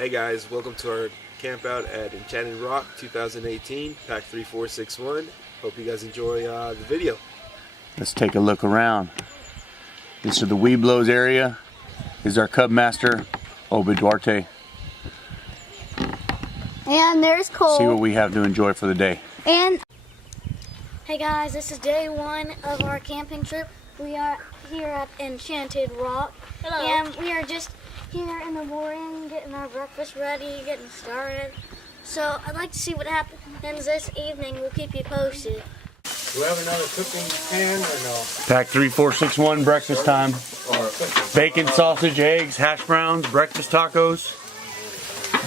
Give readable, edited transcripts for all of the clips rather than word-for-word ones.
Hey guys, welcome to our camp out at Enchanted Rock 2018, Pack 3461. Hope you guys enjoy the video. Let's take a look around. This is the Weeblos area. This is our Cub Master, Obed Duarte. And there's Cole. See what we have to enjoy for the day. And hey guys, this is day one of our camping trip. We are here at Enchanted Rock. Hello. And we are just here in the morning, getting our breakfast ready, getting started. So I'd like to see what happens this evening. We'll keep you posted. Do we have another cooking pan or no? Pack 3461, breakfast time. Bacon, sausage, eggs, hash browns, breakfast tacos.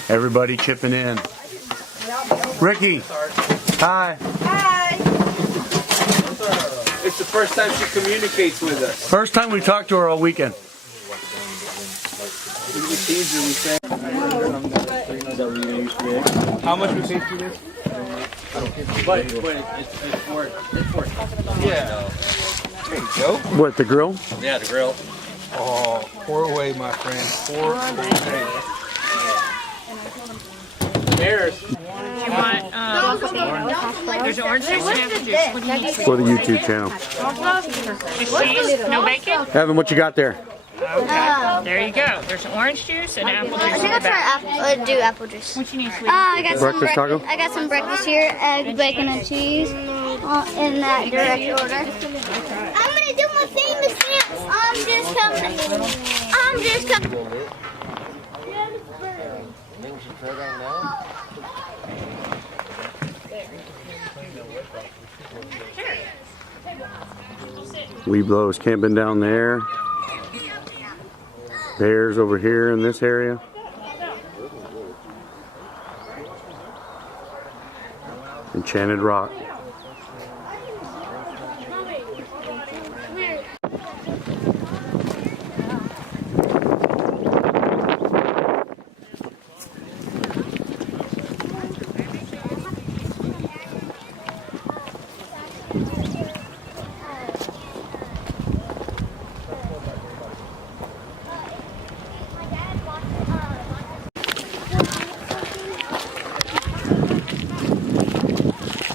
Everybody chipping in. Ricky, hi. Hi. It's the first time she communicates with us. First time we talked to her all weekend. How much we paid for this? But it's worth. Yeah. There you go. What, the grill? Yeah, the grill. Oh, pour away, my friend. Pour away. There's. You want, there's orange juice and apple juice. What do you need? For the YouTube channel. Just cheese? No bacon? Evan, what you got there? Okay, there you go. There's orange juice and apple juice. I think I'll try apple juice. What you need, sweetie? I got Breakfast taco? I got some breakfast here, egg, bacon, and cheese in that direct order. I'm gonna do my famous dance. I'm just coming. Weeblos camping down there. Bears over here in this area. Enchanted Rock.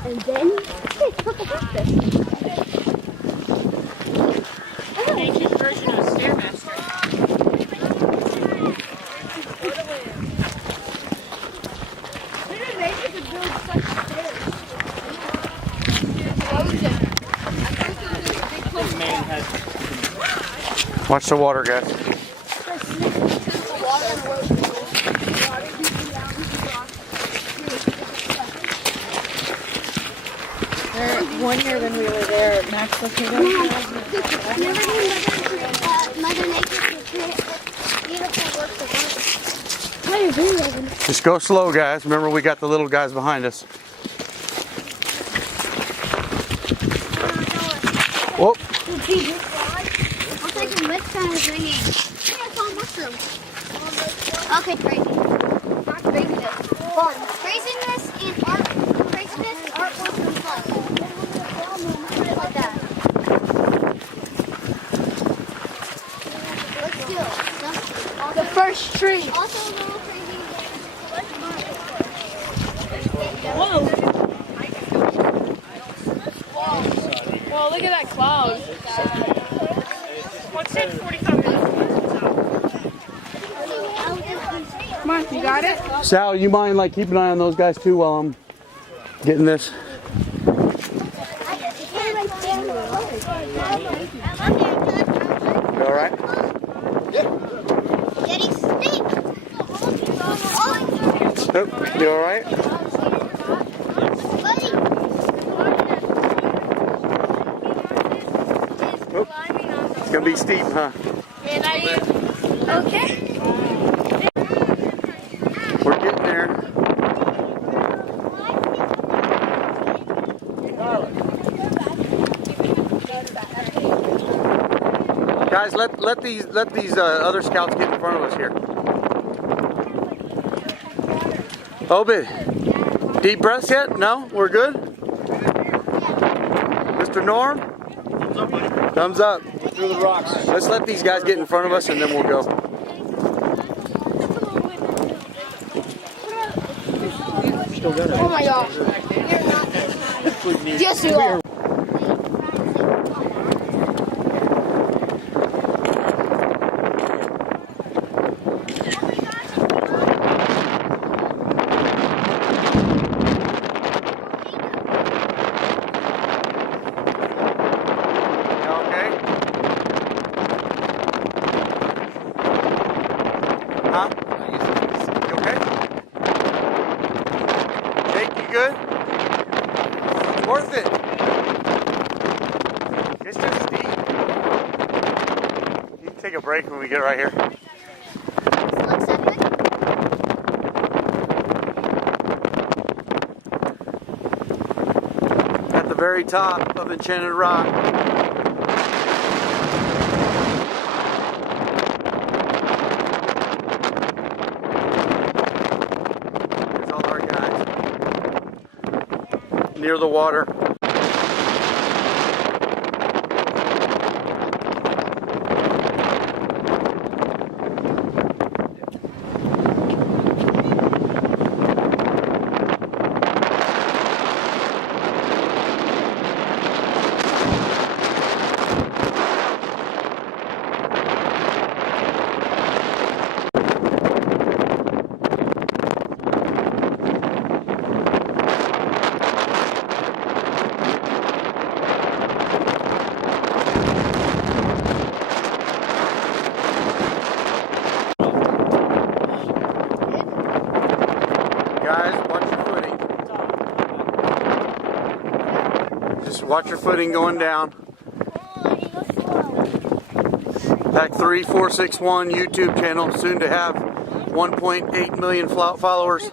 And then, look at this. Ancient version of Stairmaster. Watch the water, guys. One year when we were there, Max was here. Mother Nature's beautiful works of art. I agree, Evan. Just go slow, guys. Remember, we got the little guys behind us. Whoop. I'll take them next time we're bringing. Yeah, it's all mushrooms. Okay, great. Not craziness. Fun. Craziness and art. Craziness and artwork and fun. Put it like that. Let's do it. The first tree. Also a little crazy. Whoa! Whoa, look at that cloud. What's it? 45 minutes. Come on, you got it? Sal, you mind like keep an eye on those guys too while I'm getting this? You all right? Getting steep. Nope. You all right? Nope. It's gonna be steep, huh? And are you okay? We're getting there. Guys, let these other scouts get in front of us here. Obed, deep breaths yet? No? We're good? Mr. Norm? Thumbs up. Through the rocks. Let's let these guys get in front of us and then we'll go. Oh my gosh. Yes, you are. Huh? You okay? Jake, you good? It's worth it. It's just steep. You can take a break when we get right here. At the very top of Enchanted Rock. Near the water. Guys, watch your footing. Just watch your footing going down. Pack 3461 YouTube channel, soon to have 1.8 million followers.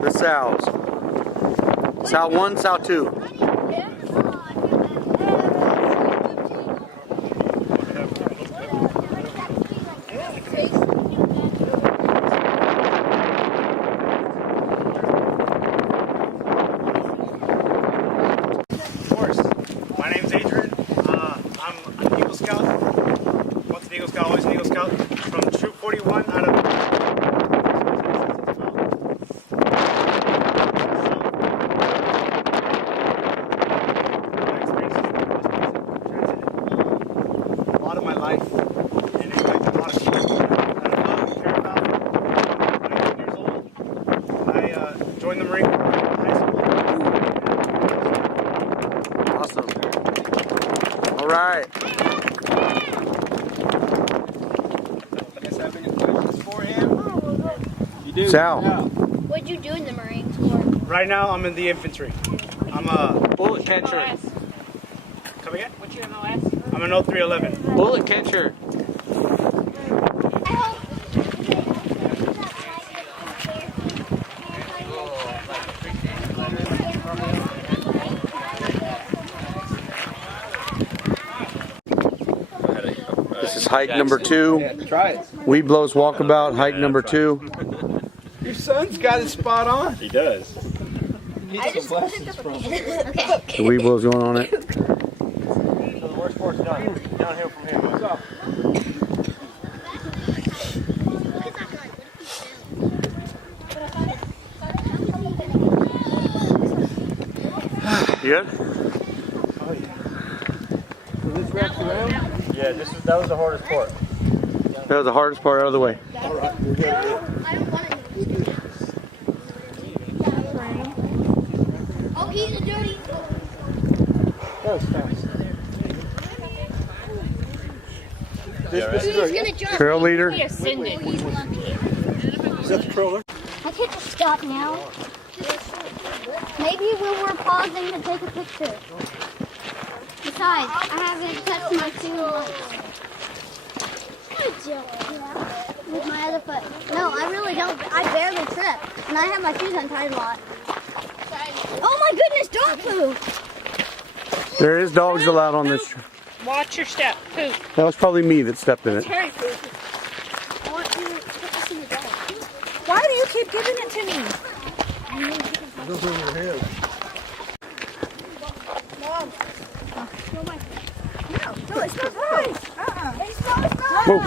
The sows. Sow 1, sow 2. My name's Adrian. I'm an Eagle Scout. Once an Eagle Scout, always an Eagle Scout. From Troop 41 out of... A lot of my life and impacted a lot of people that I love and care about. I'm 19 years old. I joined the Marine Corps in high school. Awesome. All right. Sal. What'd you do in the Marine Corps? Right now, I'm in the infantry. I'm a bullet catcher. Come again? What's your MOS? I'm an 0311. Bullet catcher. This is hike number 2. Yeah, try it. Weeblos Walkabout, hike number 2. Your son's got it spot on. He does. He needs some lessons from him. The Weeblos going on it. So the worst part's done. Downhill from here. What's up? You good? Oh yeah. So this wraps around? Yeah, that was the hardest part. That was the hardest part out of the way. All right, we're good. Oh, he's a dirty. That was fast. This is He's gonna jump. Trail leader. We ascended. Is that the crawler? I can't just stop now. Maybe we were pausing to take a picture. Besides, I haven't touched my shoe with my other foot. No, I really don't. I barely trip, and I have my shoes untied a lot. Oh my goodness, dog poo! There is dogs allowed on this. Watch your step. Poop. That was probably me that stepped in it. Harry poop. I want you to put this in the dog. Why do you keep giving it to me? Look over your head. Mom. Whoa.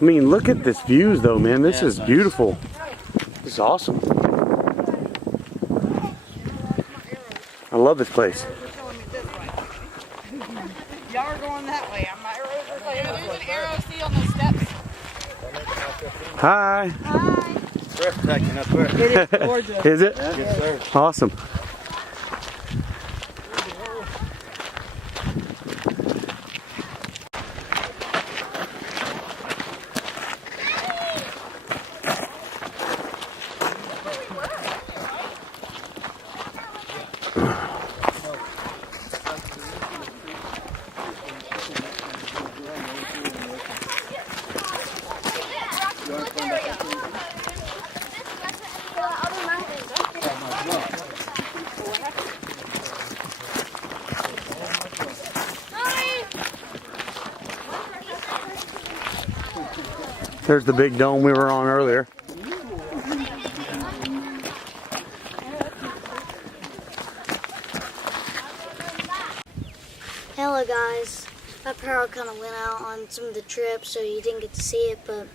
I mean, look at this views though, man. This is beautiful. This is awesome. I love this place. Y'all are going that way. My arrows are like, there's an arrow, see on the steps. Hi. Hi. Breathtaking up there. It is gorgeous. Is it? Yes, sir. Awesome. There's the big dome we were on earlier. Hello guys, our power kind of went out on some of the trips, so you didn't get to see it, but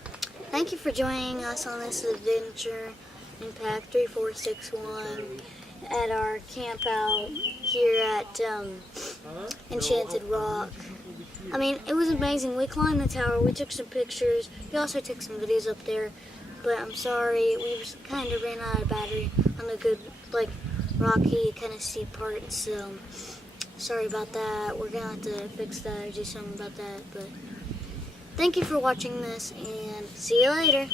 thank you for joining us on this adventure in Pack 3461 at our camp out here at Enchanted Rock. I mean, it was amazing. We climbed the tower, we took some pictures, we also took some videos up there, but I'm sorry, we kind of ran out of battery on the good, like, rocky, kind of steep parts, so sorry about that. We're gonna have to fix that or do something about that, but thank you for watching this, and see you later.